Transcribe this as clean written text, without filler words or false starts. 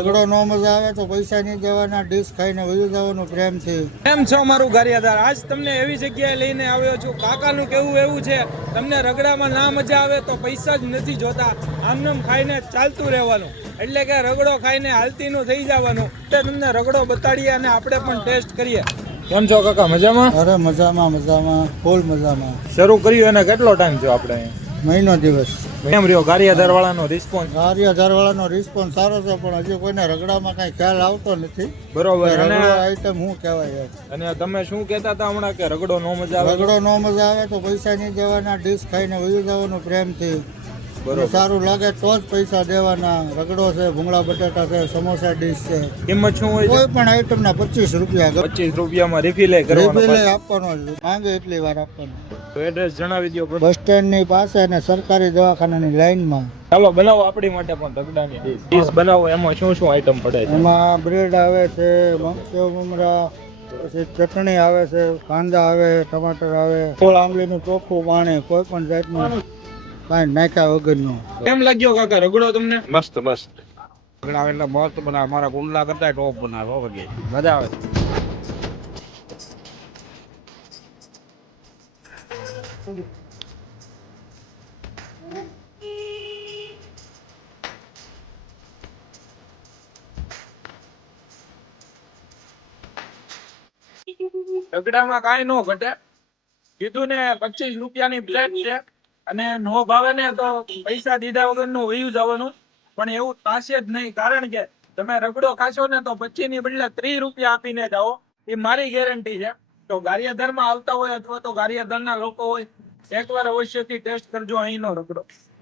ઝઘડો નો મજા આવે તો પૈસા નહીં દેવાના, ડીશ ખાઈને વયું જવાનું પ્રેમથી. કેમ છો મારું ગારિયાદાર? આજ તમને એવી જગ્યાએ લઈને આવ્યો છું. કાકાનું કેવું એવું છે, તમને રગડામાં ના મજા આવે તો પૈસા જ નથી જોતા, આમનામ ખાઈને ચાલતું રહેવાનું, એટલે કે રગડો ખાઈને હાલતીનું થઈ જવાનું. તમને રગડો બતાડીએ અને આપણે પણ ટેસ્ટ કરીએ. કેમ છો કાકા, મજામાં? અરે મજામાં મજામાં, ફૂલ મજામાં. શરૂ કર્યું એને કેટલો ટાઈમ થયો આપણે? મહિનો દિવસ. કેમ રહ્યો ગારિયાદાર વાળાનો રિસ્પોન્સ? ગારિયાધારવાળાનો રિસ્પોન્સ સારો છે, પણ હજી કોઈને રગડામાં કાંઈ ખ્યાલ આવતો નથી. બરોબર. રગડો આઈટમ શું કહેવાય? અને તમે શું કહેતા હતા હમણાં કે રગડો નો મજા આવે? રગડો નો મજા આવે તો પૈસા નહીં દેવાના, ડીશ ખાઈને વયું જવાનું પ્રેમથી. બરોબર. સારું લાગે તો જ પૈસા દેવાના. રગડો છે, ભૂંગળા બટાટા છે, સમોસા ડીશ છે. કિંમત શું હોય? કોઈ પણ આઈટમ ના 25 રૂપિયા. 25 રૂપિયામાં રિફિલ કરવાનો? રિફિલ આપવાનો જ, માંગે એટલી વાર આપવાનો. તો એડ્રેસ જણાવી દો. બસ સ્ટેન્ડ ની પાસે અને સરકારી દવાખાનાની લાઈનમાં. ચાલો બનાવો આપણી માટે પણ રગડાની ડીશ બનાવો. એમાં શું શું આઈટમ પડે છે? એમાં બ્રેડ આવે છે, સેવ મમરા, પછી ચટણી આવે છે, કાંદા આવે, ટમાટર આવે, ફૂલ આંબલીનું ચોખ્ખું પાણી, કોઈ પણ જાતનું કાંઈ નાખ્યા વગરનું. કેમ લાગ્યો કાકા રગડો તમને? મસ્ત મસ્ત રગડા એટલે મસ્ત બનાવે. મારા ગુંડલા કરતા ટોપ બનાવે. મજા આવે. રગડામાં કાંઈ નો ઘટે. કીધું ને 25 રૂપિયાની પ્લેટ છે, અને નો ભાવે ને તો પૈસા દીધા વગરનું વયું જવાનું. પણ એવું થશે જ નહીં, કારણ કે તમે રગડો ખાશો ને તો 25 ની બદલે 30 રૂપિયા આપીને જાઓ, એ મારી ગેરંટી છે. તો ગારિયાધારમાં આવતા હોય અથવા તો ગારિયાધારના લોકો હોય, એકવાર અવશ્યથી ટેસ્ટ કરજો અહીંનો રગડો.